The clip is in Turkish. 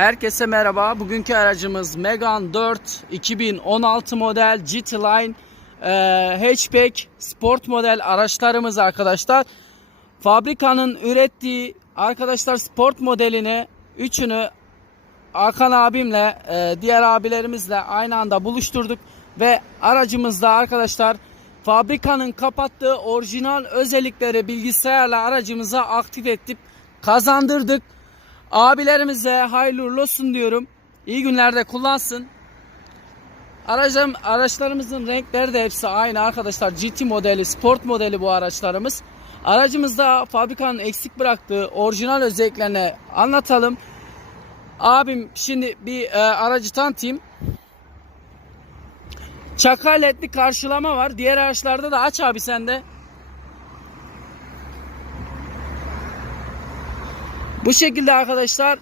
Herkese merhaba. Bugünkü aracımız Megane 4 2016 model GT Line e, hatchback sport model araçlarımız arkadaşlar. Fabrikanın ürettiği arkadaşlar sport modelini üçünü Hakan abimle e, diğer abilerimizle aynı anda buluşturduk ve aracımızda arkadaşlar fabrikanın kapattığı orijinal özellikleri bilgisayarla aracımıza aktif edip kazandırdık. Abilerimize hayırlı uğurlu olsun diyorum. İyi günlerde kullansın. Aracım, araçlarımızın renkleri de hepsi aynı arkadaşlar. GT modeli, sport modeli bu araçlarımız. Aracımızda fabrikanın eksik bıraktığı orijinal özelliklerini anlatalım. Abim şimdi bir e, aracı tanıtayım. Çaka ledli karşılama var. Diğer araçlarda da aç abi sen de. Bu şekilde arkadaşlar